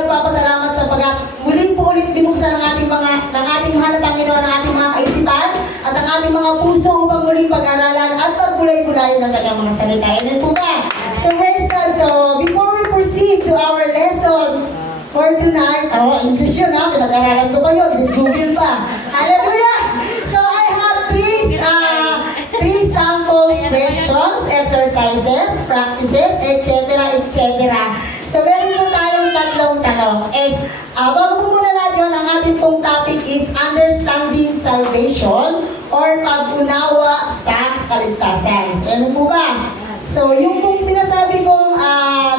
nagpapasalamat sa muling po ulit binuksan ng ating mahal na Panginoon ang ating mga kaisipan at ang ating mga puso upang muling pag-aralan at pagbulay-bulayin ng kanyang mga salita. Amen po ba? So praise God. So before we proceed to our lesson for tonight, English yun ha, pinag-aralan ko pa yun, Google pa. Hallelujah! So I have three sample questions, exercises, practices, etc. So meron po tayong tatlong tanong. Bago po muna lahat yun, ang ating pong topic is understanding salvation or pag-unawa sa kaligtasan. Ano po ba? So yung pong sinasabi kong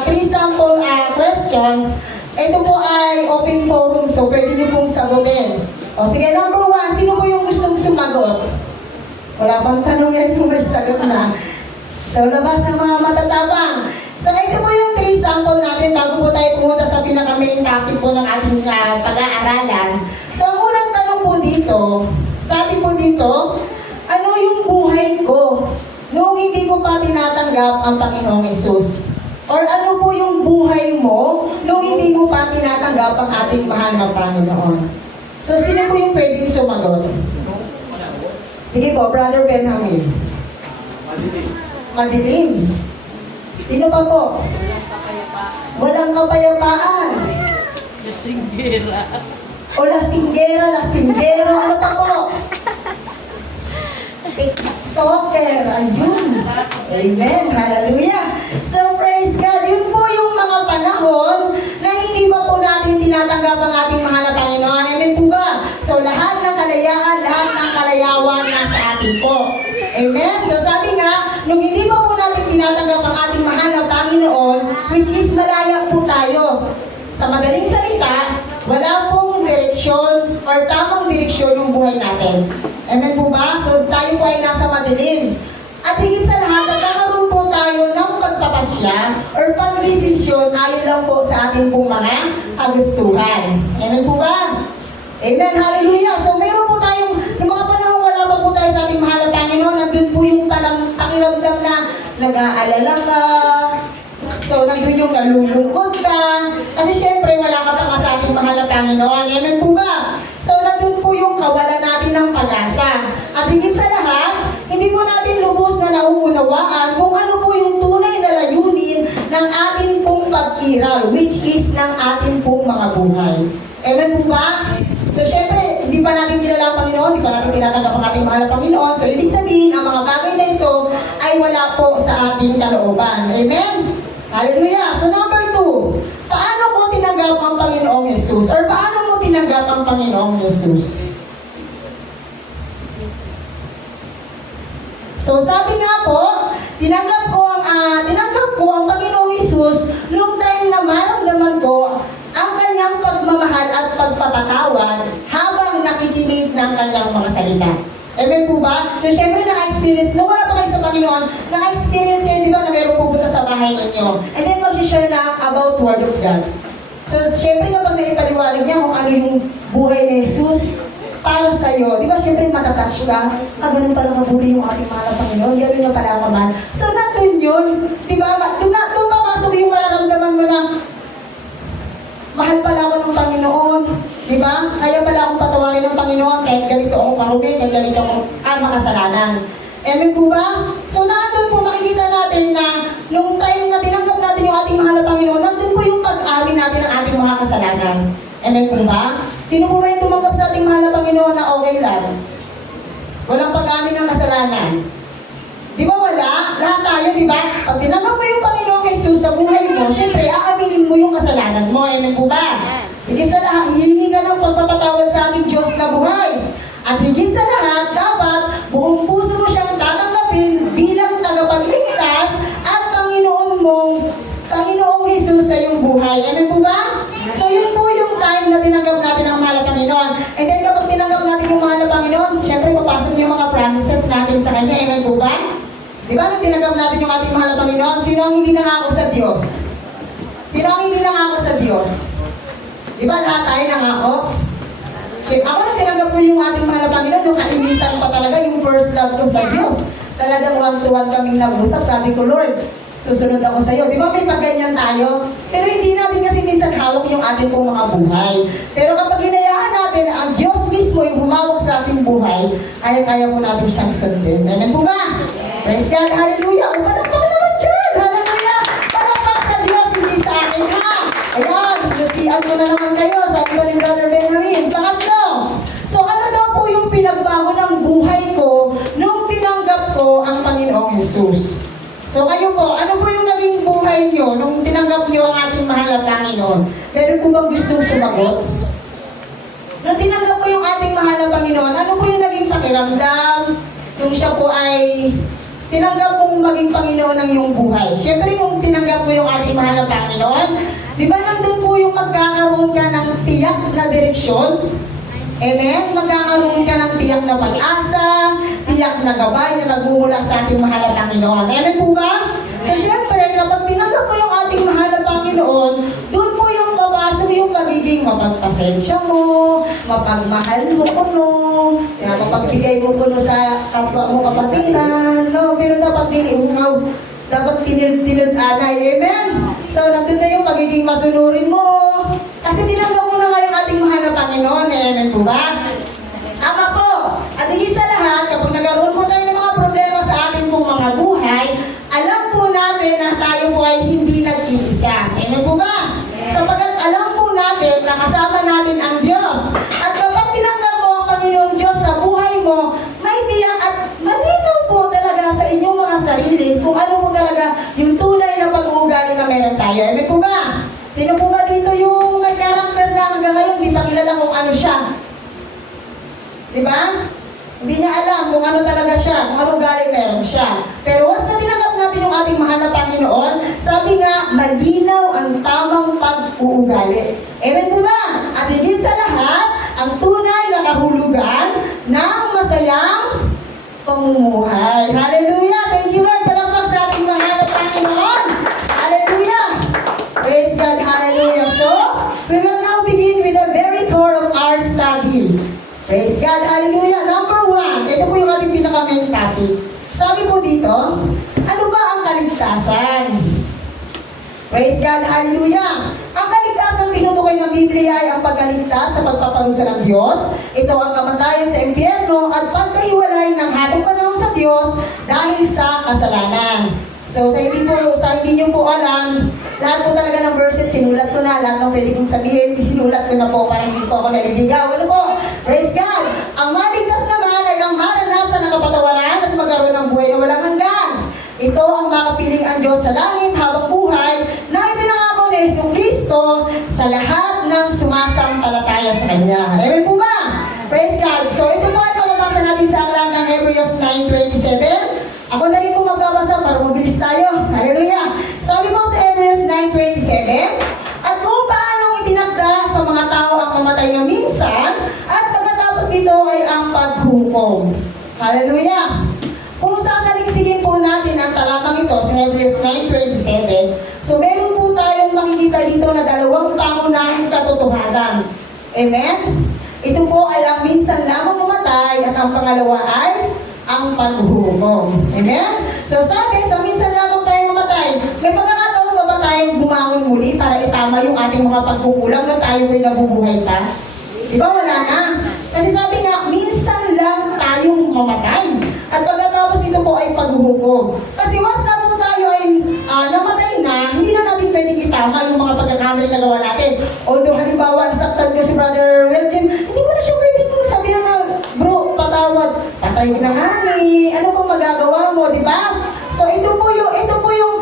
three sample questions, ito po ay open forum, so pwede nyo pong sagutin. O sige, number one, sino po yung gustong sumagot? Wala pang tanong yan kung may sagot na. So labas ng mga matatabang. So ito po yung three sample natin bago po tayo pumunta sa pinaka-main topic po ng ating pag-aaralan. So ang unang tanong po dito, sabi po dito, ano yung buhay ko noong hindi ko pa tinatanggap ang Panginoong Hesus? Or ano po yung buhay mo noong hindi mo pa tinatanggap ang ating mahal na Panginoon? So sino po yung pwedeng sumagot? Sige po, Brother Benjamin. Madilim. Sino pa po? Walang kapayapaan. Lasinggera. O lasinggero. Ano pa po? TikToker. Ayun. Amen. Hallelujah. So praise God. Yun po yung mga panahon na hindi pa po natin tinatanggap ang ating mahal na Panginoon. Amen po ba? So lahat ng kalayaan, lahat ng kalayawan nasa atin po. Amen. So sabi nga, nung hindi pa po natin tinatanggap ang ating mahal na Panginoon, which is malaya po tayo. Sa madaling salita, wala pong direksyon or tamang direksyon ng buhay natin. Amen po ba? So tayo po ay nasa madilim. At higit sa lahat, nagkakaroon po tayo ng pagpapasya or pagdesisyon ayon lang po sa ating pong mga kagustuhan. Amen po ba? Amen. Hallelujah. So meron po tayong, ng mga panahon wala pa po tayo sa ating mahal na Panginoon, nandun po yung pakiramdam na nag-aalala ka. So nandun yung nalulungkot ka. Kasi syempre wala ka pa sa ating mahal na Panginoon. Amen po ba? So nandun po yung kawalan natin ng pag-asa. At higit sa lahat, hindi po natin lubos na nauunawaan kung ano po yung tunay na layunin ng ating pong pag-iral, which is ng ating pong mga buhay. Amen po ba? So syempre, hindi pa natin kilala ang Panginoon, hindi pa natin tinatanggap ang ating mahal na Panginoon. So ibig sabihin, ang mga bagay na ito ay wala po sa ating kalooban. Amen? Hallelujah! So number 2, paano mo tinanggap ang Panginoong Hesus? Or paano mo tinanggap ang Panginoong Hesus? So sabi nga po, tinanggap ko ang Panginoong Hesus nung time na maramdaman ko ang kanyang pagmamahal at pagpapatawad habang nakikinig ng kanyang mga salita. Amen po ba? So syempre naka-experience, nung wala pa kayo sa Panginoon, naka-experience kayo, di ba, na meron pupunta sa bahay ninyo. And then mag-share na about Word of God. So syempre kapag naipaliwanag niya kung ano yung buhay ni Jesus para sa'yo, di ba syempre matatouch ka? Ganun pala mabuti yung ating mahal na Panginoon, ganun yung pala kaman. So nandun yun, di ba? Doon papasok yung mararamdaman mo na mahal pala ako ng Panginoon, di ba? Kaya pala akong patawarin ng Panginoon kahit ganito ako karumi, kahit ganito ako makasalanan. Amen po ba? So nandun po makikita natin na nung time na tinanggap natin yung ating mahal na Panginoon, nandun po yung pag-amin natin ng ating mga kasalanan. Amen po ba? Sino po ba yung tumanggap sa ating mahal na Panginoon na okay lang? Walang pag-amin ng kasalanan. Di ba wala? Lahat tayo, di ba? Pag tinanggap mo yung Panginoong Hesus sa buhay mo, syempre, aaminin mo yung kasalanan mo. Amen po ba? Higit sa lahat, hihingi ka ng pagpapatawad sa ating Diyos na buhay. At higit sa lahat, dapat buong puso mo siyang tatanggapin bilang tagapagligtas at Panginoong Hesus sa iyong buhay. Amen po ba? So yun po yung time na tinanggap natin ang mahal na Panginoon. And then kapag tinanggap natin yung mahal na Panginoon, syempre papasok yung mga promises natin sa Kanya. Amen po ba? Di ba nung tinanggap natin yung ating mahal na Panginoon, sino ang hindi nangako sa Diyos? Sino ang hindi nangako sa Diyos? Di ba lahat tayo nangako? Ako nung tinanggap ko yung ating mahal na Panginoon, yung kainitan pa talaga, yung first love ko sa Diyos. Talagang one-to-one kaming nag-usap. Sabi ko, Lord, susunod ako sa'yo. Di ba may pagganyan tayo? Pero hindi natin kasi minsan hawak yung ating pong mga buhay. Pero kapag hinayaan natin na ang Diyos mismo yung humawak sa ating buhay, ay kaya po natin siyang sundin. Amen po ba? Praise God, hallelujah! Palakpak naman dyan! Hallelujah! Palakpak sa Diyos, hindi sa akin, ha? Ayan, sinusian ko na naman kayo, sabi ko ni Brother Benjamin. Pangatlo, so ano daw po yung pinagbago ng buhay ko nung tinanggap ko ang Panginoong Jesus? So kayo po, ano po yung naging buhay nyo nung tinanggap nyo ang ating mahal na Panginoon? Meron po bang gustong sumagot? Nung tinanggap ko yung ating mahal na Panginoon, ano po yung naging pakiramdam nung siya po ay tinanggap mong maging Panginoon ng iyong buhay? Siyempre, nung tinanggap mo yung ating mahal na Panginoon, di ba nandun po yung magkakaroon ka ng tiyak na direksyon? Amen? Magkakaroon ka ng tiyak na pag-asa, tiyak na gabay na nagmumula sa ating mahal na Panginoon. Amen po ba? So, siyempre, kapag tinanggap mo yung ating mahal na Panginoon, doon po yung papasok yung pagiging mapagpasensya mo, mapagmahal mo kuno, mapagbigay mo kuno sa kapwa mo kapatiran, no? Pero dapat diniungaw, dapat tinud-anay. Amen? So, nandun na yung pagiging masunurin mo. Kasi tinanggap mo na nga yung ating mahal na Panginoon. Amen po ba? Tama po. At higit sa lahat, kapag nagkaroon po tayo ng mga problema sa ating pong mga buhay, alam po natin na tayo po ay hindi nag-iisa. Amen po ba? Sapagkat alam po natin na kasama natin ang Diyos. At kapag tinanggap mo ang Panginoong Diyos sa buhay mo, may tiyak at malinaw po talaga sa inyong mga sarili kung ano po talaga yung tunay na pag-uugali na meron tayo. Amen po ba? Sino po ba dito yung may karakter na hanggang ngayon hindi pa kilala kung ano siya? Di ba? Hindi niya alam kung ano talaga siya, kung ano galing meron siya. Pero once na tinanggap natin yung ating mahal na Panginoon, sabi nga, malinaw ang tamang pag-uugali. Amen po ba? At higit sa lahat, ang tunay na kahulugan ng masayang pamumuhay. Hallelujah! Thank you, Lord. Palakpak sa ating mahal na Panginoon. Hallelujah! Praise God, hallelujah. So, we will now begin with the very core of our study. Praise God, hallelujah. Number 1, ito po yung ating pinaka-main topic. Sabi po dito, ano ba ang kaligtasan? Praise God, hallelujah. Ang kaligtasan tinutukoy ng Biblia ay ang pagkaligtas sa pagpaparusa ng Diyos. Ito ang kamatayan sa impyerno at pagkahiwalay ng habang panahon sa Diyos dahil sa kasalanan. So, sa hindi nyo po alam, lahat po talaga ng verses, sinulat ko na, lahat ng pwede kong sabihin, isinulat ko na po para hindi po ako naliligaw. Ano po? Praise God! Ang maligtas naman ay ang maranasan ng kapatawaran at magkaroon ng buhay na walang hanggan. Ito ang makapiling ang Diyos sa langit habang buhay na ipinangako ni Jesucristo sa lahat ng sumasampalataya sa Kanya. Amen po ba? Praise God! So, ito po ay mababasa natin sa aklat ng Hebrews 9:27. Ako na rin po magbabasa para mabilis tayo. Hallelujah! Sabi po sa Hebrews 9:27, at kung paanong itinakda sa mga tao ang mamatay na minsan, at pagkatapos dito ay ang paghukom. Hallelujah! Kung sasaligsigin po natin ang talatang ito sa Hebrews 9:27, so meron po tayong makikita dito na dalawang pangunahing katotohanan. Amen? Ito po ay ang minsan lamang mamatay at ang pangalawa ay ang paghukom. Amen? So sabi, sa minsan lamang tayong mamatay, may pagkakataon ba ba tayong bumangon muli para itama yung ating mga pagkukulang na tayo ay nabubuhay pa? Di ba wala na? Kasi sabi nga, minsan lang tayong mamatay. At pagkatapos dito po ay paghukom. Kasi once na po tayo ay namatay na, hindi na natin pwedeng itama yung mga pagkakamali na gawa natin. Although halimbawa, nasaktan ko si Brother William, hindi mo na siya pwedeng sabihan na, bro, patawad, sakay na nga eh, ano pong magagawa mo, di ba? So ito po yung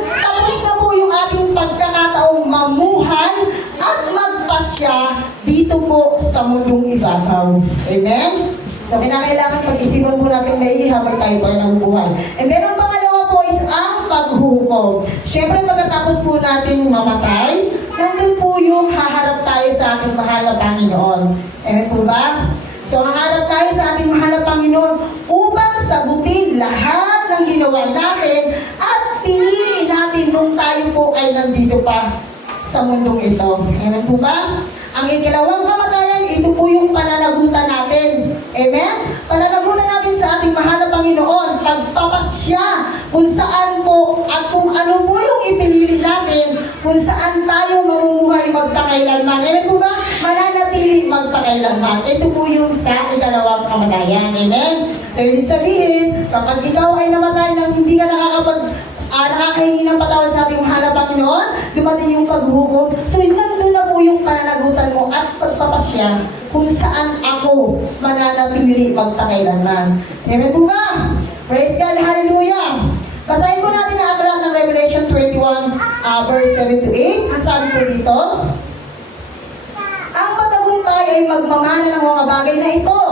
tapos na po yung ating pagkakataong mamuhay at magpasya dito po sa mundong ibabaw. Amen? So kinakailangan pag-isipan po natin maigi habang tayo pa nabubuhay. And then ang pangalawa po is ang paghukom. Siyempre pagkatapos po natin mamatay, nandun po yung haharap tayo sa ating mahal na Panginoon. Amen po ba? So, haharap tayo sa ating mahal na Panginoon upang sagutin lahat ng ginawa natin at pinili natin nung tayo po ay nandito pa sa mundong ito. Amen po ba? Ang ikalawang kamatayan, ito po yung pananagutan natin. Amen? Pananagutan natin sa ating mahal na Panginoon. Pagpapasya kung saan po at kung ano po yung ipinili natin, kung saan tayo mamumuhay magpakailanman. Amen po ba? Mananatili magpakailanman. Ito po yung sa ikalawang kamatayan. Amen? So, ibig sabihin, kapag ikaw ay namatay nang hindi ka nakakahingi ng patawad sa ating mahal na Panginoon, dumating yung paghukom. So, nandun na po yung pananagutan mo at pagpapasya kung saan ako mananatili magpakailanman. Amen po ba? Praise God, hallelujah! Basahin po natin ang aklat ng Revelation 21, verse 7 to 8. Ang sabi po dito, ang matagumpay ay magmamana ng mga bagay na ito,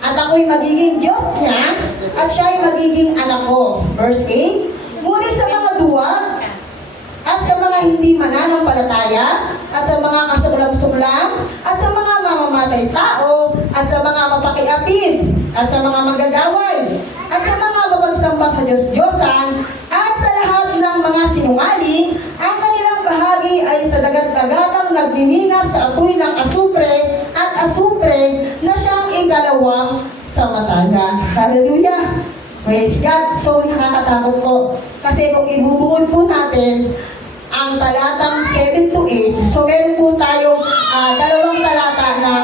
at ako'y magiging Diyos niya, at siya ay magiging anak ko. Verse 8, ngunit sa mga duwag, at sa mga hindi mananampalataya, at sa mga kasublam-sublam, at sa mga mamamatay tao, at sa mga mapakiapid, at sa mga magagaway, at sa mga mapagsamba sa Diyos-Diyosan, at sa lahat ng mga sinungaling, ang kanilang bahagi ay sa dagat-dagatang nagdininas sa apoy ng asupre at asupre na siyang ikalawang kamatayan. Hallelujah! Praise God! So, nakakatakot po. Kasi kung ibubuod po natin ang talatang 7 to 8, so meron po tayong dalawang talata na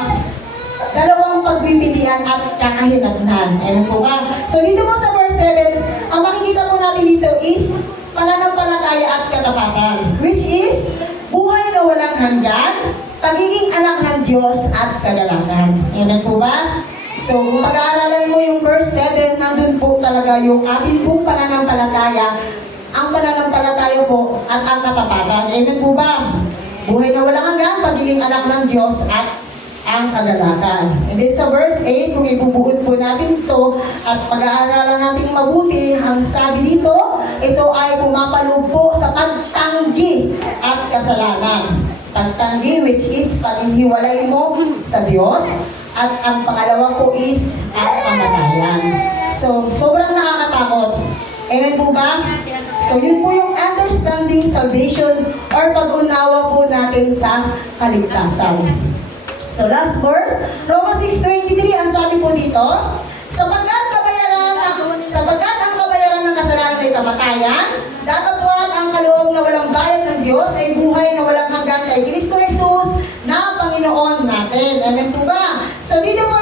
dalawang pagpipilian at kakahinatnan. Ayun po ba? So, dito po sa verse 7, ang makikita po natin dito is pananampalataya at katapatan, which is buhay na walang hanggan, pagiging anak ng Diyos at kagalakan. Amen po ba? So, kung pag-aaralan mo yung verse 7, nandun po talaga yung ating pong pananampalataya, ang pananampalataya po at ang katapatan. Amen po ba? Buhay na walang hanggan, pagiging anak ng Diyos at ang kagalakan. And then sa verse 8, kung ibubuod po natin ito at pag-aaralan natin mabuti, ang sabi dito, ito ay pumapaloob po sa pagtanggi at kasalanan. Pagtanggi, which is paghihiwalay mo sa Diyos. At ang pangalawa po is ang kamatayan. So, sobrang nakakatakot. Amen po ba? So, yun po yung understanding salvation or pag-unawa po natin sa kaligtasan. So, last verse, Romans 6:23, ang sabi po dito, sapagkat ang kabayaran ng kasalanan ay kamatayan, datapwat ang kaloob na walang bayad ng Diyos ay buhay na walang hanggan kay Kristo Jesus na Panginoon natin. Amen po ba? So, dito po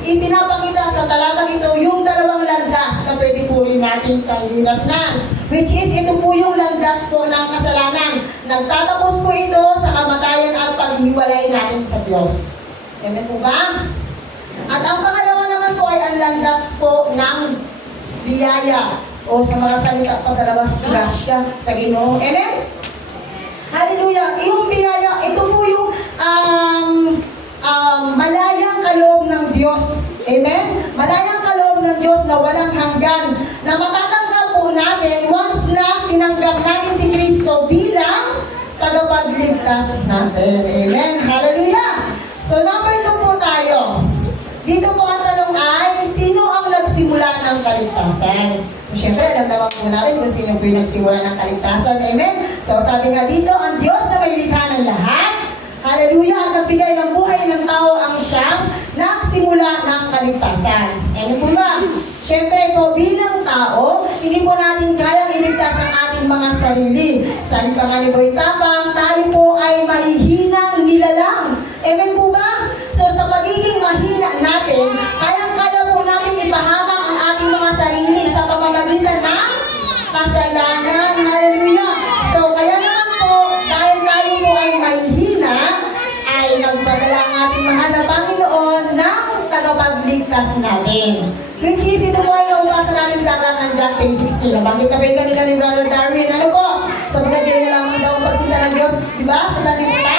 ipinapakita sa talatang ito yung dalawang landas na pwede po rin natin kahinatnan. Which is, ito po yung landas po ng kasalanan. Nagtatapos po ito sa kamatayan at paghiwalay natin sa Diyos. Amen po ba? At ang pangalawa naman po ay ang landas po ng biyaya o sa mga salita pa sa labas, grasya sa Ginoo. Amen? Hallelujah! Yung biyaya, ito po yung malayang kaloob ng Diyos. Amen? Malayang kaloob ng Diyos na walang hanggan. Na matatanggap po natin once na tinanggap natin si Kristo bilang tagapagligtas natin. Amen? Hallelujah! So number 2 po tayo. Dito po ang tanong ay, sino ang nagsimula ng kaligtasan? Siyempre, alam naman po natin kung sino po yung nagsimula ng kaligtasan. Amen? So sabi nga dito, ang Diyos na may likha ng lahat, hallelujah, at nagbigay ng buhay ng tao ang siyang nagsimula ng kaligtasan. Ano po ba? Siyempre po, bilang tao, hindi po natin kayang iligtas ang ating mga sarili. Sabi pa nga ni Boy Tapang, tayo po ay mahihinang nilalang. Amen po ba? So sa pagiging mahina natin, kayang-kaya po natin ipahamak ang ating mga sarili sa pamamagitan ng kasalanan. Hallelujah! So kaya naman po, dahil tayo po ay mahihina, ay nagpadala ang ating mahal na Panginoon ng tagapagligtas natin. Which is, ito po ay naubasan natin sa aklat ng John 10:16. Nabanggit na ba yung kanila ni Brother Darwin? Ano po? So, binagay na lang daw ang pagsinta ng Diyos, di ba? Sa salita.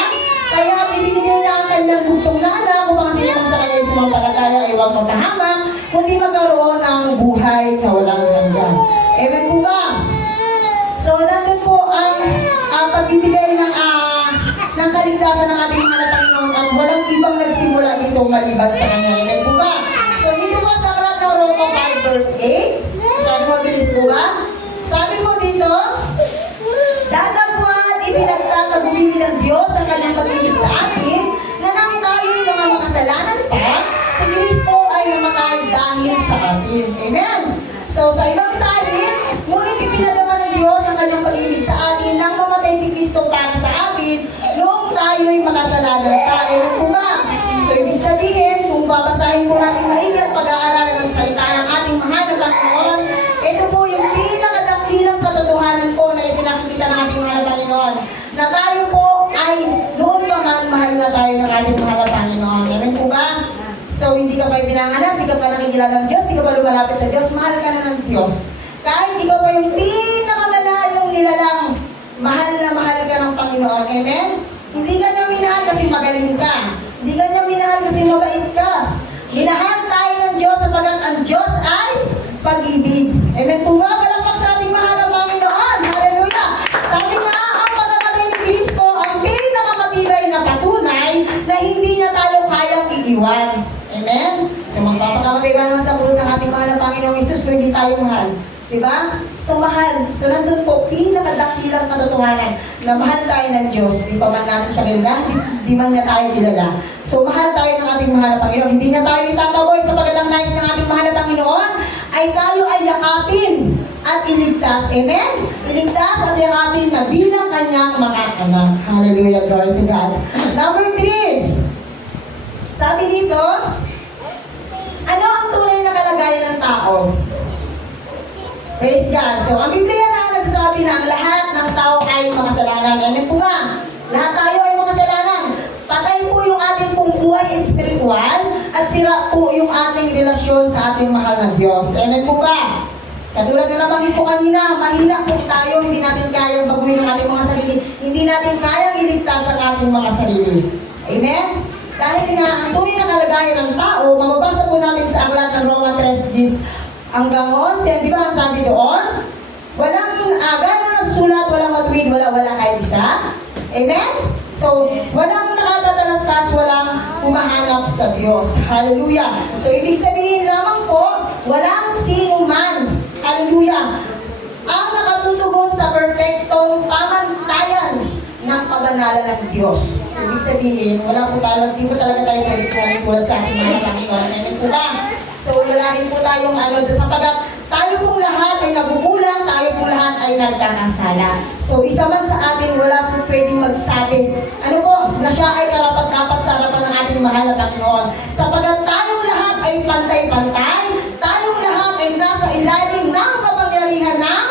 Kaya, ibinigay na ang kanyang bugtong na anak kung mga sino sa kanya yung sumampalataya ay huwag mapahamak, kundi magkaroon ng buhay na walang hanggan. Amen po ba? So, nandun po ang pagbibigay ng kaligtasan ng ating mga Panginoon at walang ibang nagsimula dito maliban sa kanya. Amen po ba? So, dito po sa aklat ng Roma 5 verse 8, masyado mabilis po ba? Sabi po dito, datapwat ipinagtatagumili ng Diyos ang kanyang pag-ibig sa atin kasalanan pa, si Kristo ay namatay dahil sa atin. Amen? So, sa ibang salin, ngunit ipinadama ng Diyos ang kanyang pag-ibig sa atin nang mamatay si Kristo para sa atin noong tayo'y makasalanan pa. Ewan po ba? So, ibig sabihin, kung babasahin po natin maigi at pag-aaralan ng salita ng ating mahal na Panginoon, ito po yung pinakadakilang katotohanan po na ipinakikita ng ating mahal na Panginoon, na tayo po ay noon pa man mahal na tayo ng ating mahal na Panginoon. Amen po ba? So, hindi ka pa ibinanganak, hindi ka pa nakikilala ng Diyos, hindi ka pa lumalapit sa Diyos, mahal ka na ng Diyos. Kahit ikaw pa yung pinakamalayong nilalang, mahal na mahal ka ng Panginoon. Amen? Hindi ka niya minahal kasi magaling ka. Hindi ka niya minahal kasi mabait ka. Minahal tayo ng Diyos sapagkat ang Diyos ay pag-ibig. Amen po ba? Palakpak sa ating mahal na Panginoon. Hallelujah! Sabi nga, ang pagkamatay ni Kristo ang pinakamatibay na patunay na hindi na tayo kayang iiwan. Amen? So magpapakamatay ba naman sa krus ng ating mahal na Panginoong Isus kung hindi tayo mahal? Diba? So mahal. So nandun po, pinakadakilang katotohanan na mahal tayo ng Diyos. Di pa man natin siya kilala, di man niya tayo kilala. So mahal tayo ng ating mahal na Panginoon. Hindi niya tayo itataboy sapagkat ang nais ng ating mahal na Panginoon ay tayo ay yakapin at iligtas. Amen? Iligtas at yakapin na bilang kanyang mga anak. Hallelujah, glory to God. Number 3. Sabi dito, ano ang tunay na kalagayan ng tao? Praise God. So, ang Biblia na nagsasabi na ang lahat ng tao ay makasalanan. Amen po ba? Lahat tayo ay makasalanan. Patay po yung ating pong buhay espiritual at sira po yung ating relasyon sa ating mahal na Diyos. Amen po ba? Katulad na nabanggit ko kanina, mahina po tayo, hindi natin kayang baguhin ang ating mga sarili. Hindi natin kayang iligtas ang ating mga sarili. Amen? Dahil nga, ang tunay na kalagayan ng tao, mababasa po natin sa aklat ng Roma 3:10 hanggang 11, di ba ang sabi doon? Walang gano'n na sulat, walang matuwid, wala kahit isa. Amen? So, walang nakatatalastas, walang humahanap sa Diyos. Hallelujah! So, ibig sabihin lamang po, walang sino man, hallelujah, ang nakatutugon sa perfectong pamantayan ng kabanalan ng Diyos. So, ibig sabihin, wala po talaga, di po talaga tayo pwede tulad sa ating mga Panginoon. Amen po ba? So, wala rin po tayong sapagkat tayo pong lahat ay nagugulang, tayo pong lahat ay nagkakasala. So, isa man sa atin, wala po pwedeng magsabi, na siya ay karapat-dapat sa harapan ng ating mahal na Panginoon. Sapagkat tayong lahat ay pantay-pantay, tayong lahat ay nasa ilalim ng kapangyarihan ng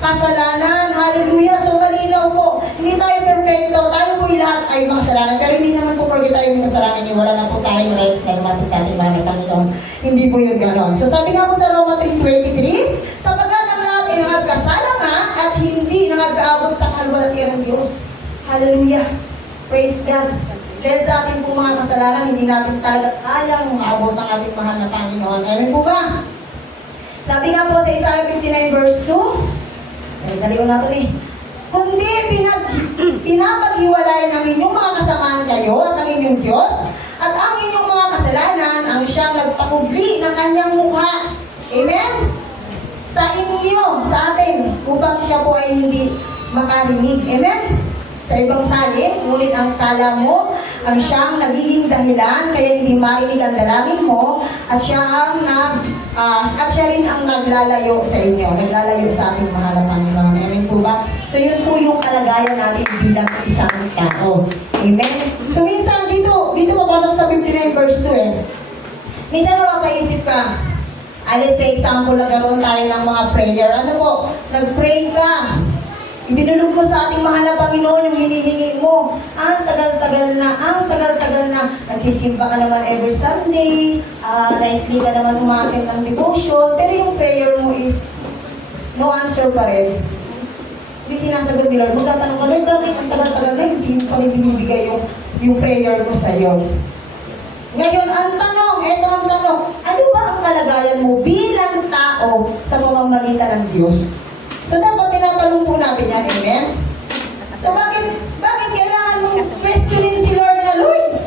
kasalanan. Hallelujah! So, malinaw po, hindi tayo perfecto, tayo po lahat ay makasalanan. Pero hindi naman po porke tayo may kasalanan, wala na po tayong rights na lumapit sa ating mahal na Panginoon. Hindi po yun ganon. So, sabi nga po sa Roma 3:23, sapagkat ang lahat ay nagkasala nga at hindi nagkaabot sa kaluwalhatian ng Diyos. Hallelujah! Praise God! Dahil sa ating po mga kasalanan, hindi natin talaga kayang maabot ang ating mahal na Panginoon. Amen po ba? Sabi nga po sa Isaiah 59 verse 2, dalion natin kundi pinapaghiwalay ng inyong mga kasamaan kayo at ang inyong Diyos at ang inyong mga kasalanan ang siyang nagpakubli ng kanyang mukha. Amen? Sa inyo, sa atin, upang siya po ay hindi makarinig. Amen? Sa ibang salin, ngunit ang sala mo ang siyang nagiging dahilan kaya hindi marinig ang dalangin mo at siya rin ang naglalayo sa inyo, naglalayo sa ating mahal na Panginoon. Amen po ba? So yun po yung kalagayan natin bilang isang tao. Amen? So minsan dito papasok sa 59 verse 2 Minsan mapapaisip ka, let's say example, nagkaroon tayo ng mga prayer. Nag-pray ka. Ibinulog mo sa ating mahal na Panginoon yung hinihingi mo. Ang tagal-tagal na. Nagsisimba ka naman every Sunday, nightly ka naman umattend ng devotion, pero yung prayer mo is no answer pa rin. Hindi sinasagot ni Lord. Magtatanong ka, Lord, bakit ang tagal-tagal na hindi mo pa rin binibigay yung prayer mo sa'yo? Ngayon, ang tanong, ano ba ang kalagayan mo bilang tao sa pamamagitan ng Diyos? So, dapat tinatanong po natin yan, amen? So, bakit kailangan mong questionin si Lord na, Lord,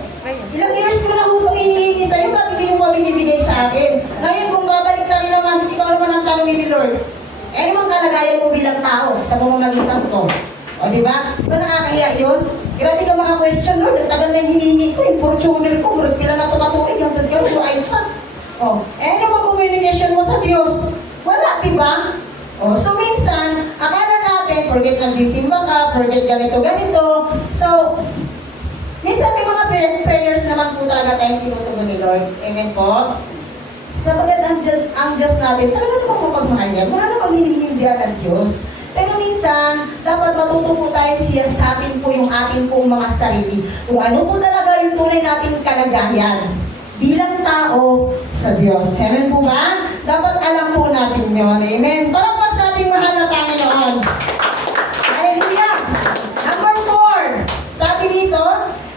ilang years ko na hutong inihingi sa'yo, bakit hindi mo pa binibigay sa akin? Ngayon, kung babalik ka rin naman, ikaw naman ang tanongin ni Lord, ano ang kalagayan mo bilang tao sa pamamagitan ko? O, di ba? Di ba nakakahiya yun? Grabe ka mga question, Lord. Ang tagal na yung hinihingi ko. Yung Fortuner ko, murag pila na tumatuig. Ang tagal ko ay pa. Oh, ano ba communication mo sa Diyos? Wala, di ba? Oh, so minsan, akala natin, forget nagsisimba ka, forget ganito. So, minsan may mga prayers naman po talaga tayong tinutugon ni Lord. Amen po? Sabagat ang Diyos natin, talaga naman po pagmahal yan. Wala namang hinihindihan ng Diyos. Pero minsan, dapat matuto po tayo siyasatin po yung ating pong mga sarili. Kung ano po talaga yung tunay nating kalagayan bilang tao sa Diyos. Amen po ba? Dapat alam po natin yon. Amen. Palakpak sa ating mahal na Panginoon. Hallelujah! Number 4. Sabi dito,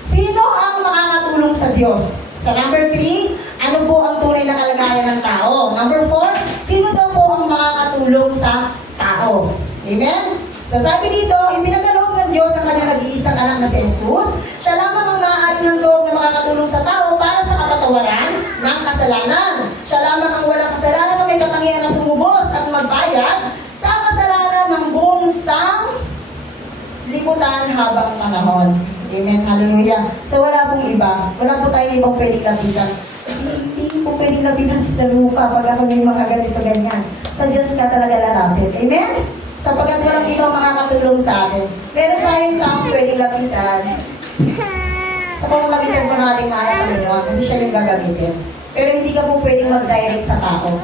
sino ang makakatulong sa Diyos? Sa number 3, ano po ang tunay na kalagayan ng tao? Number 4, sino daw po ang makakatulong sa tao? Amen? So sabi dito, ipinagkaloob ng Diyos ang kanyang nag-iisang anak na si Jesus. Siya lamang ang maaari ng loob na makakatulong sa tao para sa kapatawaran ng kasalanan. Siya lamang ang walang kasalanan na may katangian na tumubos at magbayad sa kasalanan ng buong liputan habang panahon. Amen. Hallelujah. So wala pong iba. Wala po tayong ibang pwedeng lapitan. Hindi po pwedeng lapitan sa lupa pag ako may mga ganito ganyan. Sa Diyos ka talaga lalapit. Amen? Sapagkat walang ibang makakatulong sa atin. Meron tayong taong pwedeng lapitan sa pamamagitan po ng ating mahal na Panginoon kasi siya yung gagamitin. Pero hindi ka po pwedeng mag-direct sa tao.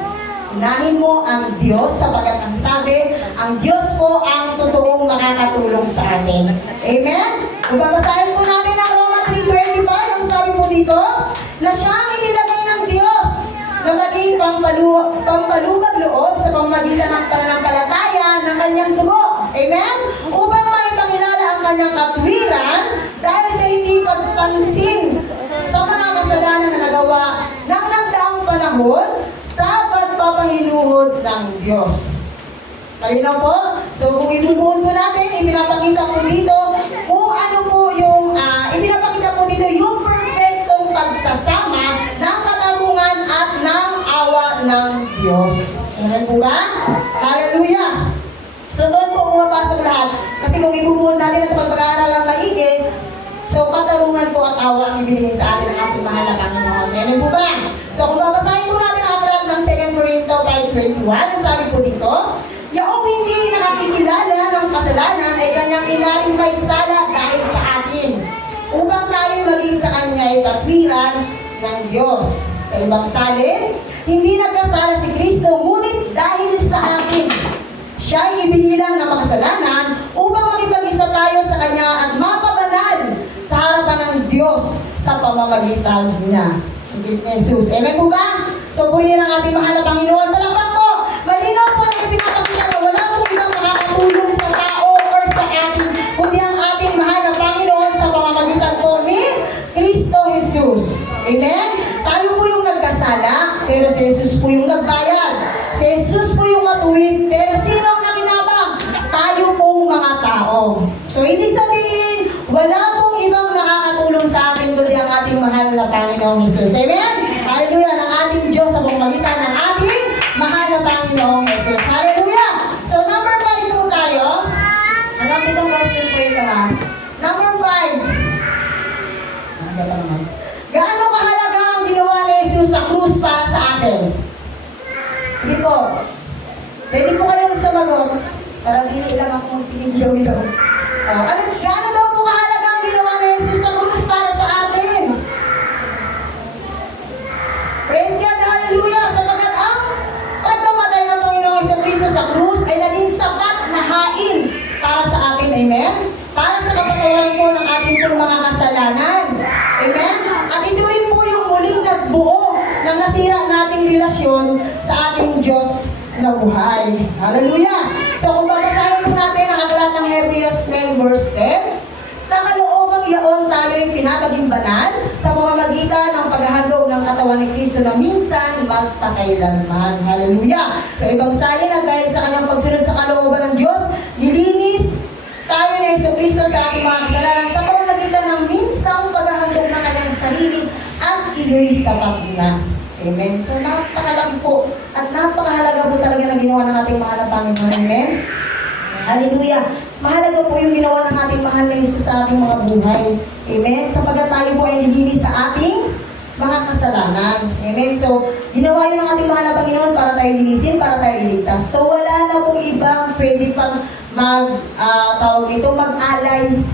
Unahin mo ang Diyos sapagkat ang sabi, ang Diyos po ang totoong makakatulong sa atin. Amen? Kung babasahin po natin ang Roma 3:25, ang sabi po dito, na siya ang inilagay ng Diyos na maging pampalubag loob sa pamamagitan ng pananampalataya ng kanyang dugo. Amen? Upang maipakilala ang kanyang katwiran dahil sa hindi pagpansin sa mga kasalanan na nagawa ng nagdaang panahon sa pagpapahinuhod ng Diyos. Malinaw po? So kung ibubuod po natin, ipinapakita po dito kung ano po yung, ipinapakita po dito yung perfectong pagsasama ng katarungan at ng awa ng Diyos. Ano po ba? Hallelujah! So doon po pumapasok lahat. Kasi kung ibubuod natin at pag-aaral ang maigi, so katarungan po at awa ang ibigay sa atin ng ating mahal na Panginoon. Ano po ba? So kung babasahin po natin ang aklat ng 2 Corinthians 5:21, ang sabi po dito, yaong hindi nakikilala ng kasalanan ay kanyang inaring may sala dahil sa atin, upang tayo maging sa kanya ay katwiran ng Diyos. Sa ibang salin, hindi nagkasala si Kristo, ngunit dahil sa akin, siya ay ibinilang ng makasalanan upang makipag-isa tayo sa kanya at mapabanal sa harapan ng Diyos sa pamamagitan niya. Ni Jesus. Amen po ba? So, purihin ang ating mahal na Panginoon. Palakpak po! Malinaw po na ipinapakita na wala pong ibang makakatulong sa tao or sa atin, kundi ang ating mahal na Panginoon sa pamamagitan po ni Kristo Jesus. Amen? Tayo po yung nagkasala, pero si Jesus po yung nagbayad. Si Jesus po yung matuwid, pero sino ang nakinabang? Tayo pong mga tao. So, hindi sabihin, wala pong ibang makakatulong sa atin kundi ang ating mahal na Panginoong Jesus. Amen? Hallelujah! Ng ating Diyos sa pamamagitan ng ating mahal na Panginoong Jesus. Hallelujah! So, number 5 po tayo. Hanggang pitong question po ito ha. Number 5. Gaano kahalaga ang ginawa ni Jesus sa krus para sa atin? Sige po. Pwede po kayong sumagot. Para dili lang ako magsigilaw-ilaw. Gaano daw po kahalaga ang ginawa ni Jesus sa krus para sa atin? Praise God, hallelujah! Sapagkat ang pagkamatay ng Panginoon sa Kristo sa krus ay naging sapat na hain para sa atin, amen? Para sa kapatawaran po ng ating pong mga kasalanan. Amen? At ito rin po yung muling nagbuo ng nasira nating relasyon sa ating Diyos na buhay. Hallelujah! So kung babasahin po natin ang aklat ng Hebrews 9 verse 10, sa kaloobang yaon tayo ay pinapaging banal sa pamamagitan ng paghahandog ng katawan ni Kristo na minsan magpakailanman. Hallelujah! Sa ibang salin at dahil sa kanyang pagsunod sa kalooban ng Diyos, nilinis tayo ni Jesucristo sa ating mga kasalanan sa pamamagitan ng minsang paghahandog ng kanyang sarili at iyo'y sapat na. Amen. So napakalaki po at napakahalaga po talaga na ginawa ng ating mahal na Panginoon. Amen. Hallelujah. Mahalaga po yung ginawa ng ating mahal na Jesus sa ating mga buhay. Amen. Sapagat tayo po ay nilinis sa ating mga kasalanan. Amen. So, ginawa yun ng ating mahal na Panginoon para tayo linisin, para tayo iligtas. So, wala na pong ibang pwede pang mag-alay.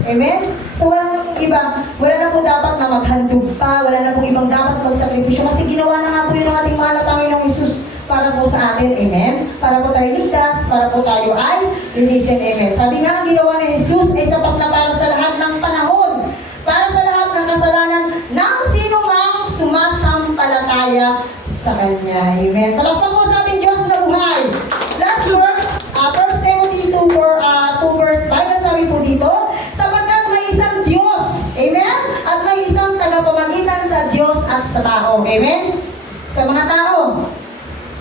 Amen? So, wala na pong iba. Wala na po dapat na maghandog pa. Wala na pong ibang dapat magsakripisyo. Kasi ginawa na nga po yun ng ating mahal na Panginoong Jesus para po sa atin. Amen? Para po tayo ligtas, para po tayo ay linisin. Amen? Sabi nga ang ginawa ni Jesus ay sapat na para sa lahat ng panahon. Para sa lahat ng kasalanan ng sinumang sumasampalataya sa Kanya. Amen? Palakpak po sa ating Diyos na buhay. Last verse, 1 Timothy 2 verse 5, ang sabi po dito, sapagkat may isang Diyos, amen? At may isang tagapamagitan sa Diyos at sa tao, amen? Sa mga tao,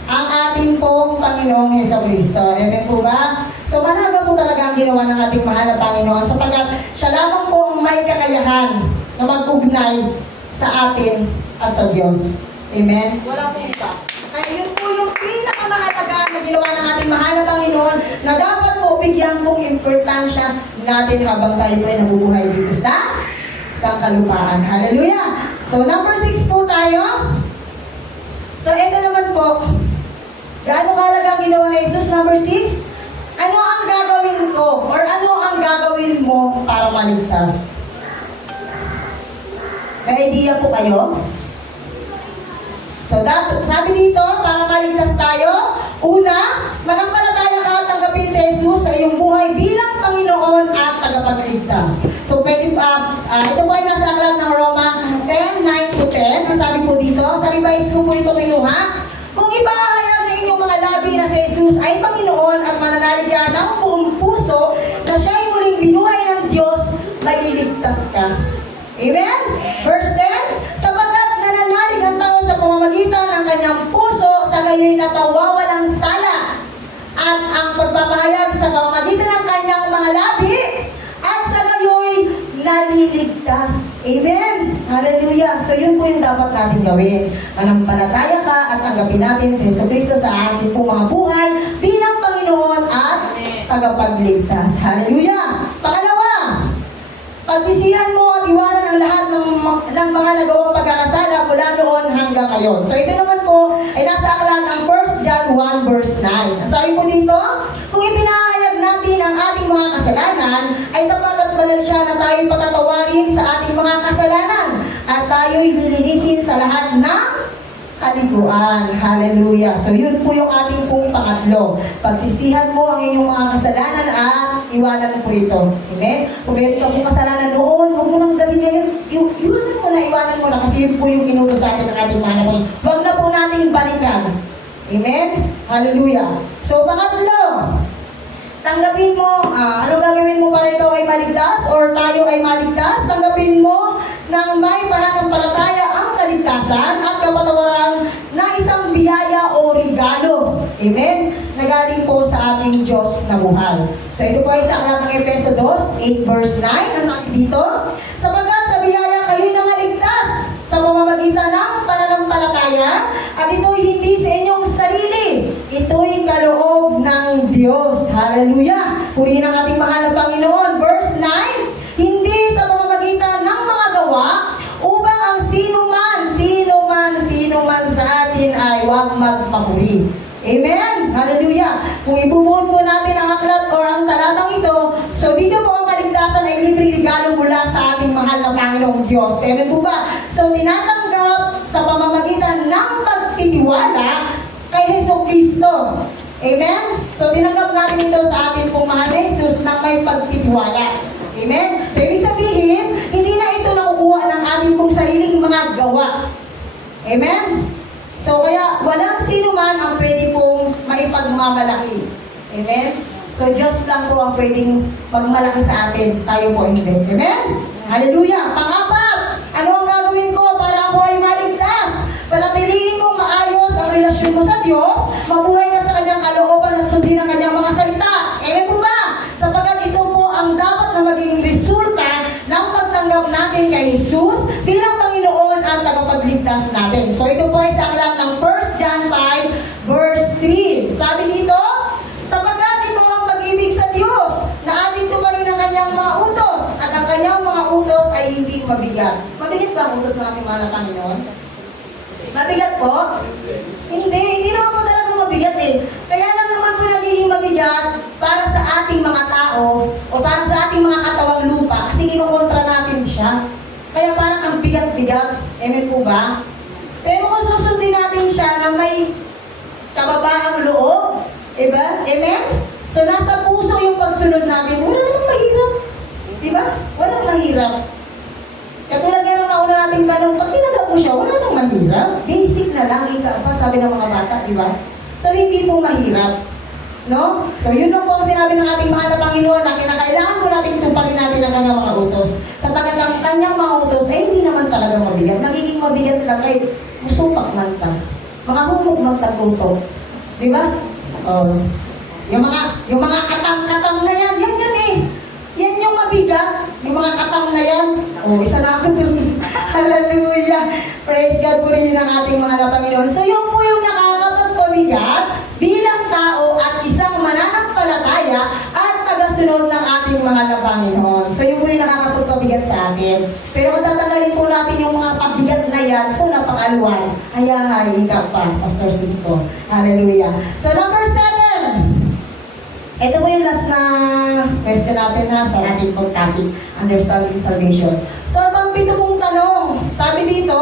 ang ating pong Panginoong Jesucristo, amen po ba? So mahalaga po talaga ang ginawa ng ating mahal na Panginoon sapagkat siya lamang po ang may kakayahan na mag-ugnay sa atin at sa Diyos. Amen? Wala pong iba. Ay, yun po yung pinakamahalaga na ginawa ng ating mahal na Panginoon na dapat po bigyan pong importansya natin habang tayo po ay nabubuhay dito sa kalupaan. Hallelujah! So, number 6 po tayo. So, ito naman po. Gaano kahalaga ang ginawa ni Jesus? Number 6. Ano ang gagawin ko? Or ano ang gagawin mo para maligtas? May idea po kayo? So, sabi dito, para maligtas tayo, una, manampalataya ka at tanggapin si Jesus sa iyong buhay bilang Panginoon at tagapagligtas. So, pwede pa, ito po ay nasa aklat ng Roma 10:9-10. Ang sabi po dito, sa revise ko po ito kinuha, kung ipahayag ng inyong mga labi na si Jesus ay Panginoon at mananalig ka ng buong puso na siya ay muling binuhay ng Diyos, maliligtas ka. Amen? Verse 10, sapagkat nananalig ang tao sa pamamagitan ng kanyang puso, sa gayoy na pawawalang sala, at ang pagpapahayag sa pamamagitan ng kanyang mga labi, at sa gayoy naliligtas. Amen? Hallelujah! So yun po yung dapat natin gawin. Manampalataya ka at tanggapin natin si Jesucristo sa ating pong mga buhay bilang Panginoon at tagapagligtas. Hallelujah! Pangalawa, pagsisihan mo at iwanan ang lahat ng mga nagawang pagkakasala mula noon hanggang ngayon. So ito naman po ay nasa aklat ng 1 John 1 verse 9. Ang sabi po dito, kung ipinahayag natin ang ating mga kasalanan, ay tapat at banal siya na tayo'y patatawarin sa ating mga kasalanan at tayo'y lilinisin sa lahat ng kaliguan. Hallelujah. So yun po yung ating pong pangatlo. Pagsisihan mo ang inyong mga kasalanan at iwanan po ito. Amen? Kung meron ka pong kasalanan noon, huwag mo nang gawin ngayon. Iwanan mo na kasi yun po yung inutos sa atin ng ating mga naman. Huwag na po nating balikan. Amen? Hallelujah. So pangatlo, tanggapin mo, ano gagawin mo para ikaw ay maligtas or tayo ay maligtas? Tanggapin mo ng may pananampalataya ang kaligtasan at kapatawaran na isang biyaya o regalo. Amen? Nagaling po sa ating Diyos na buhay. So ito po ay sa aklat ng Efeso 2, 8 verse 9. Ang sabi dito, sapagkat sa biyaya kayo nangaligtas sa pamamagitan ng pananampalataya at ito'y hindi sa inyong sarili. Ito'y kaloob ng Diyos. Hallelujah! Purihin ang ating mahal na Panginoon. Verse 9, hindi sa pamamagitan ng mga gawa upang ang sino man sa atin ay huwag magpapuri. Amen? Hallelujah! Kung ibubuod po natin ang aklat or ang talatang ito, so dito po ang kaligtasan ay libreng regalo mula sa ating mahal na Panginoong Diyos. Amen po ba? So tinatanggap sa pamamagitan ng pagtitiwala kay Jesucristo. Amen? So tinanggap natin ito sa ating pong mahal na Jesus na may pagtitiwala. Amen? So ibig sabihin, hindi na ito nakukuha ng ating pong sariling mga gawa. Amen? So kaya walang sino man ang pwede pong maipagmamalaki. Amen? So Diyos lang po ang pwedeng magmalaki sa atin. Tayo po hindi. Amen? Hallelujah! Pangapat, ano ang gagawin ko para ako ay maligtas? Panatilihin mong maayos ang relasyon mo sa Diyos, mabuhay ka sa kanyang kalooban at sundin ang kanyang mga salita. Amen po ba? Sapagat ito po ang dapat na maging resulta ng pagtanggap natin kay Jesus bilang Panginoon at tagapagligtas natin. So ito po ay sa aklat ng 1 John 5 verse 3. Sabi dito, sapagat ito ang pag-ibig sa Diyos mabigat. Mabigat ba ang utos ng ating mahal na Panginoon? Mabigat po? Hindi naman po talaga mabigat eh. Kaya lang naman po nagiging mabigat para sa ating mga tao o para sa ating mga katawang lupa kasi kinukontra natin siya. Kaya parang ang bigat-bigat. Amen po ba? Pero kung susundin natin siya na may kababaang loob, diba? Amen? So nasa puso yung pagsunod natin, wala namang mahirap. Diba? Walang mahirap. Katulad nga ng nauna nating tanong, pag tinanggap mo siya, wala nang mahirap. Basic na lang, ika pa, sabi ng mga bata, di ba? So, hindi po mahirap. No? So, yun lang po ang sinabi ng ating mahal na Panginoon na kinakailangan po natin tupagin natin ang kanyang mga utos. Sapagkat ang kanyang mga utos ay hindi naman talaga mabigat. Nagiging mabigat lang ay musupak man ta. Mga humog man tagutok. Di ba? Yung mga katang-katang na yan, yan yun eh. Yan yung mabigat, yung mga katang na yan. Isa na ako dun. Hallelujah! Praise God po rin yun ang ating mahal na Panginoon. So yun po yung nakakapagpabigat bilang tao at isang mananampalataya at tagasunod ng ating mahal na Panginoon. So yun po yung nakakapagpabigat sa atin. Pero kung tatanggalin po natin yung mga pabigat na yan, so napakaluwan. Hayahay ka pa, Pastor Cinco. Hallelujah! So number 7. Ito po yung last na question natin na sa ating pong topic, Understanding Salvation. So, ang pito pong tanong, sabi dito,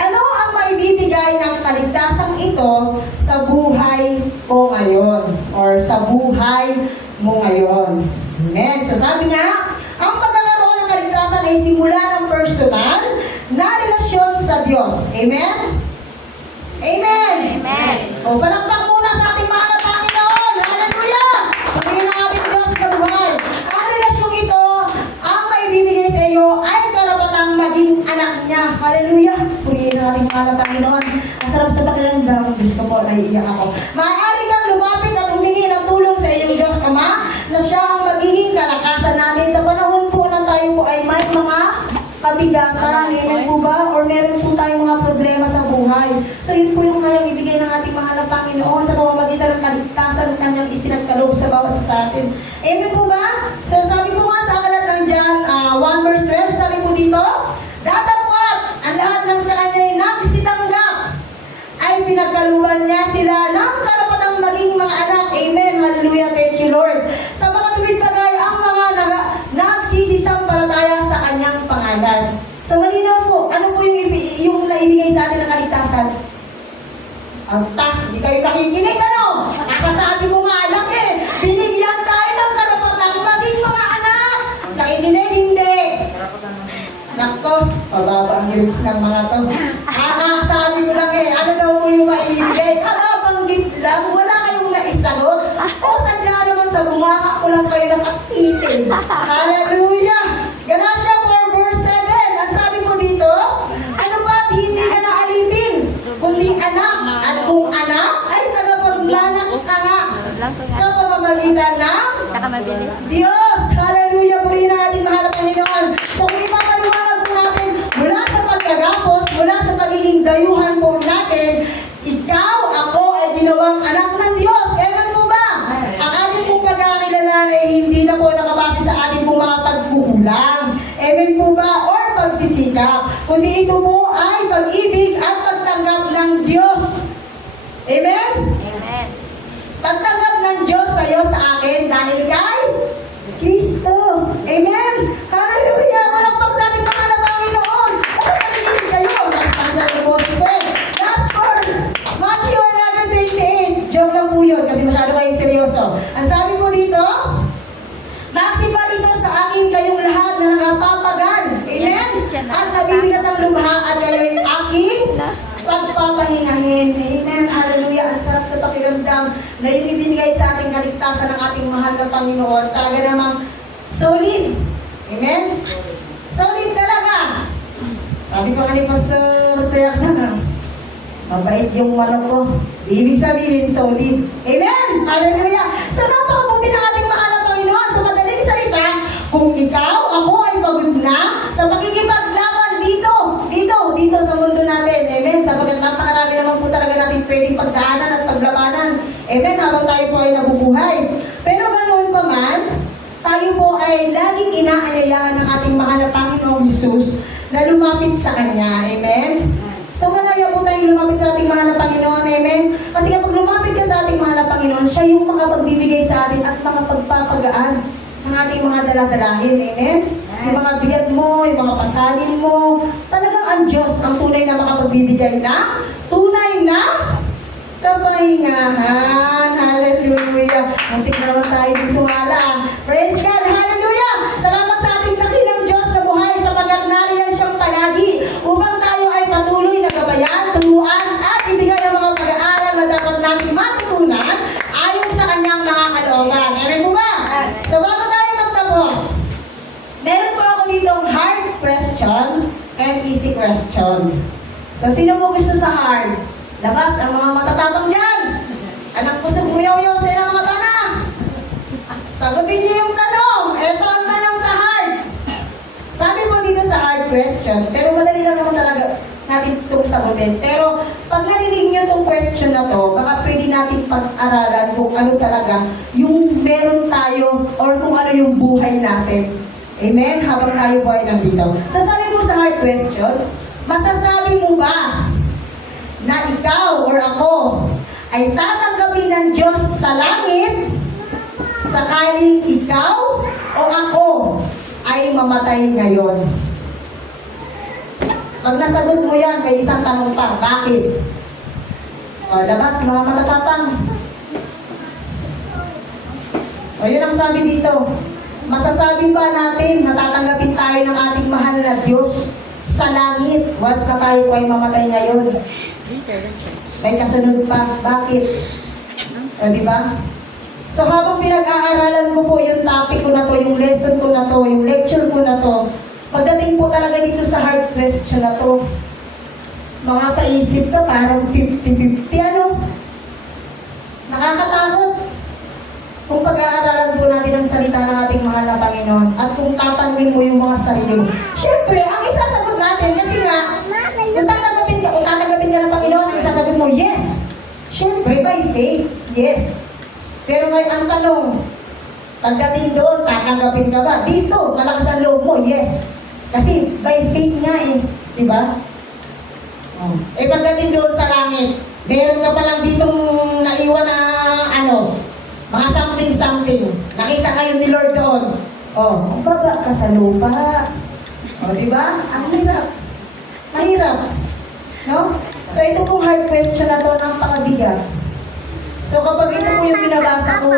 ano ang maibibigay ng kaligtasang ito sa buhay ko ngayon? Or sa buhay mo ngayon? Amen. So, sabi nga, ang pagkakaroon ng kaligtasan ay simula ng personal na relasyon sa Diyos. Amen? Amen! Amen. O, palakpak muna sa ating mahal na Panginoon. Hallelujah! Purihin ang ating Diyos na buhay. Ang relasyong ito, ang maibibigay sa iyo ay karapatang maging anak niya. Hallelujah! Purihin ang ating mahal na Panginoon. Ang sarap sa pakiramdam. Diyos ko po, naiiyak ako. Maaari kang lumapit at humingi ng tulong sa iyong Diyos Ama na siya ang magiging kalakasan natin sa panahon po na tayo po ay may mga kabigatan, amen po ba? Or meron po tayong mga problema sa buhay. So yun po yung kayang ibigay ng ating mahal na Panginoon sa pamamagitan ng kaligtasan ng kanyang ipinagkaloob sa bawat isa sa atin. Amen po ba? So sabi po nga sa aklat ng John 1 verse 12, sabi po dito, datapwat ang lahat ng sa kanya ay nagsitanggap ay pinagkalooban niya sila ng karapatang maging mga anak. Amen. Hallelujah. Thank you, Lord. Sa mga tuwid bagay, ang mga nagsisisampalataya sa kanyang pangalan. So, malinaw po, ano po yung naibigay sa atin ng kaligtasan? Hindi kayo nakikinig, ano? Nasasabi ko nga lang eh, binigyan tayo ng karapatang maging mga anak. Nakikinig, hindi. Nakto, pababa ang grades ng mga to. Sabi ko lang eh, ano daw po yung maibigay? Kababanggit lang, wala kayong naisagot. O sadya naman sa bunganga ko lang kayo nakatitin. Hallelujah! Galatia 4 verse 7, ang sabi ko dito, ano ba't hindi ka na alipin, kundi anak, at kung anak, ay tagapagmanak ka nga sa pamamagitan ng Tsaka mabilis. Diyos. Hallelujah po rin ang ating mahal na Panginoon. So kung ipapaliwanag po natin, mula sa pagkagapos, mula sa pagiging dayuhan po natin, ikaw, ako ay ginawang anak ng Diyos. Ewan mo ba? Ang ating pong pagkakakilalan ay hindi na po nakabase sa ating pong mga pagkukulang. Amen po ba? Or pagsisikap. Kundi ito po ay pag-ibig at pagtanggap ng Diyos. Amen? Amen. Pagtanggap ng Diyos sa'yo sa akin dahil kay Kristo. Amen? Hallelujah! Malakpak sa ating mahal na Panginoon. Ano nakikinig kayo? Last verse. Matthew 11:28. Joke lang po yun kasi masyado kayong seryoso. Ang sabi po dito, magsipat ito sa akin kayong lahat na nakapapagal. Amen? At nabibigat ang lubha at kayo'y aking pagpapahingahin. Amen. Hallelujah. Ang sarap sa pakiramdam na yung ibinigay sa ating kaligtasan ng ating mahal na Panginoon. Talaga namang solid. Amen? Solid talaga. Sabi pa nga ni Pastor Teak na, mabait yung manok ko. Ibig sabihin, solid. Amen? Hallelujah. So, napakabuti ng ating mahal na Panginoon. So, madaling salita, kung ikaw, ako ay pagod na sa pakikipaglaban dito sa mundo natin. Amen? Sapagkat napakarami naman po talaga natin pwedeng pagdaanan at paglabanan. Amen? Habang tayo po ay nabubuhay. Pero ganoon pa man, tayo po ay laging inaanyayahan ng ating mahal na Panginoong Hesus na lumapit sa Kanya. Amen? So malaya po tayong lumapit sa ating mahal na Panginoon. Amen? Kasi kapag lumapit ka sa ating mahal na Panginoon, siya yung makapagbibigay sa atin at makapagpapagaan ng ating mga daladalahin. Amen? Yung mga bigat mo, yung mga pasalin mo, talagang ang Diyos ang tunay na makapagbibigay na tunay na kapahingahan. Hallelujah. Muntik na naman tayo din sumala. Praise God. Hallelujah. Salamat sa ating dakilang Diyos na buhay sapagat nariyan siyang palagi upang tayo ay patuloy na gabayan, turuan at ibigay ang mga pag-aaral na dapat natin matutunan ayon sa kanyang mga kalooban. Amen po ba? So bago tayo magtapos, meron po ako ditong hard question and easy question. So sino po gusto sa hard? Labas ang mga matatapang dyan. Anak ko sa buyaw-yaw sa ilang mata na. Sagutin niyo yung tanong. Ito ang tanong sa hard. Sabi po dito sa hard question, pero madali lang naman talaga natin itong sagutin. Pero pag narinig niyo itong question na to, baka pwede natin pag-aralan kung ano talaga yung meron tayo or kung ano yung buhay natin. Amen? Habang tayo po ay nandito. So sabi po sa hard question, masasabi mo ba na ikaw or ako ay tatanggapin ng Diyos sa langit sakaling ikaw o ako ay mamatay ngayon? Pag nasagot mo yan, may isang tanong pa, bakit? O, labas, mga matatapang. O, yun ang sabi dito. Masasabi ba natin na tatanggapin tayo ng ating mahal na Diyos sa langit once na tayo po ay mamatay ngayon? May kasunod pa. Bakit? O, diba? So, habang pinag-aaralan ko po yung topic ko na to, yung lesson ko na to, yung lecture ko na to, pagdating po talaga dito sa hard question na to, makakaisip ka parang 50-50, ano? Nakakatakot. Kung pag-aaralan po natin ang salita ng ating mahal na Panginoon at kung tatanungin mo yung mga sarili mo. Siyempre, ang isasagot natin, kasi nga, kung tatanggapin ka, kung tatanggapin ka ng Panginoon, ang isasagot mo, yes. Siyempre, by faith, yes. Pero ngayon, ang tanong, pagdating doon, tatanggapin ka ba? Dito, malakas ang loob mo, yes. Kasi by faith nga eh, di ba? Oh. Eh pagdating doon sa langit, meron ka palang ditong naiwan na mga something. Nakita kayo ni Lord doon. Oh, ang baba ka sa lupa. Oh, di ba? Ang hirap. Mahirap. No? So ito pong hard question na to, napakabigat. So kapag ito po yung binabasa ko,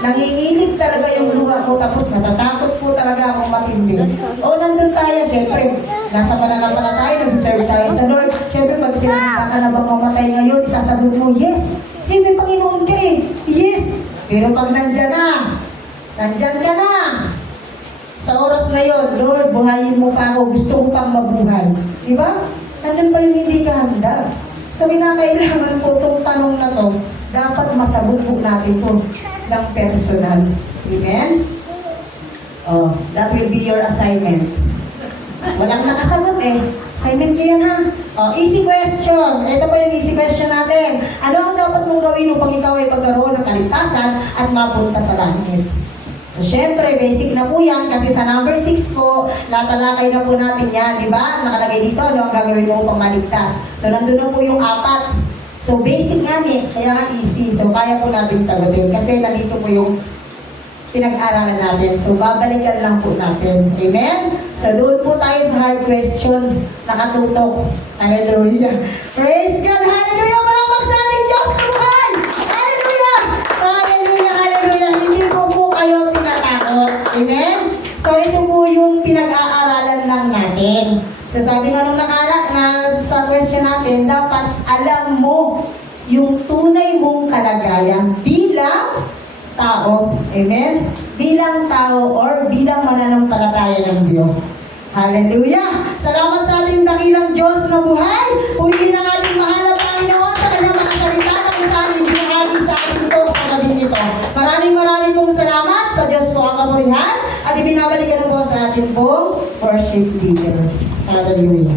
nanginginig talaga yung luha ko, tapos natatakot po talaga akong matindi. O nandun tayo, syempre, nasa pananampalataya, nagsiserve tayo sa Lord. Syempre, pag sinabi ka na bang mamatay ngayon, isasagot mo, yes. Siyempre, Panginoon ka eh. Yes. Pero pag nandyan ka na. Sa oras na yun, Lord, buhayin mo pa ako, gusto ko pang mabuhay. Diba? Nandun pa yung hindi ka handa. So, kailangan po itong tanong na to, dapat masagot po natin po ng personal. Amen? Oh, that will be your assignment. Walang nakasagot eh. Assignment niyo yan ha. Oh, easy question. Ito po yung easy question natin. Ano ang dapat mong gawin upang ikaw ay pagkaroon ng kaligtasan at mapunta sa langit? So, syempre, basic na po yan kasi sa number 6 po, natalakay na po natin yan, di ba? Nakalagay dito, ano ang gagawin mo upang maligtas. So, nandun na po yung 4. So, basic nga kaya nga easy. So, kaya po natin sagutin kasi nandito po yung pinag-aralan natin. So, babalikan lang po natin. Amen? So, doon po tayo sa hard question, nakatutok. Hallelujah. Praise God. Hallelujah. Malambag sa ating Diyos na buhay. Hallelujah. Hallelujah. Hallelujah. Hindi po kayo tinatakot. Amen? So, ito po yung pinag-aaralan lang natin. So, sabi nga nung sa question natin, dapat alam mo yung tunay mong kalagayan bilang tao. Amen? Bilang tao or bilang mananampalataya ng Diyos. Hallelujah! Salamat sa ating dakilang Diyos na buhay. Purihin ang ating mahal na Panginoon sa kanyang mga salita na kung saan ibinahagi sa atin po sa gabi nito. Maraming pong salamat sa Diyos po ang kapurihan at ibinabalikan po sa ating pong worship leader. Hallelujah!